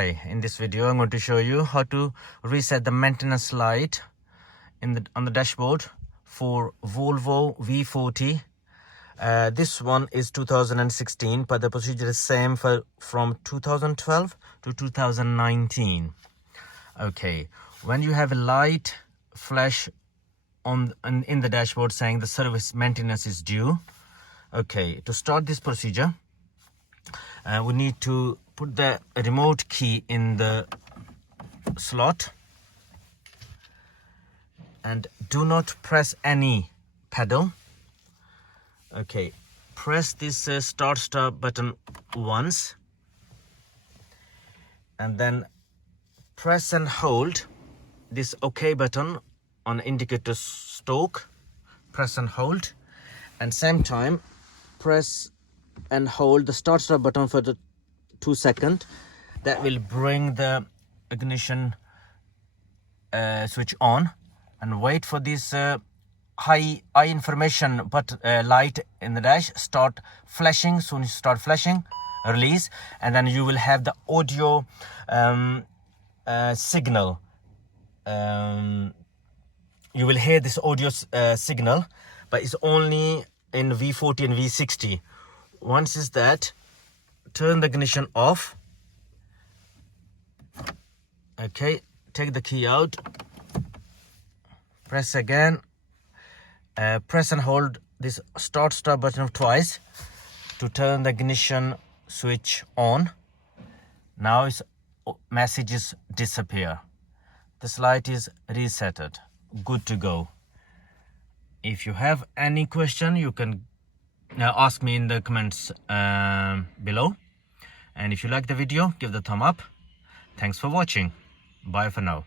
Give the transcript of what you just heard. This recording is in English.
In this video, I'm going to show you how to reset the maintenance light on the dashboard for Volvo V40. This one is 2016, but the procedure is same from 2012 to 2019. Okay, when you have a light flash in the dashboard saying the service maintenance is due, okay, to start this procedure, we need to put the remote key in the slot and do not press any pedal. Okay, press this start button once and then press and hold this OK button on indicator stroke. Press and hold, and same time press and hold the start button for the 2 seconds. That will bring the ignition switch on, and wait for this high information light in the dash start flashing. Soon you start flashing, release, and then you will have the audio signal. You will hear this audio signal, but it's only in V40 and V60. Once is that, turn the ignition off. Okay, take the key out, press again, press and hold this start button twice to turn the ignition switch on. Now its messages disappear. This light is resetted, good to go. If you have any question, you can ask me in the comments below. And if you like the video, give the thumb up. Thanks for watching. Bye for now.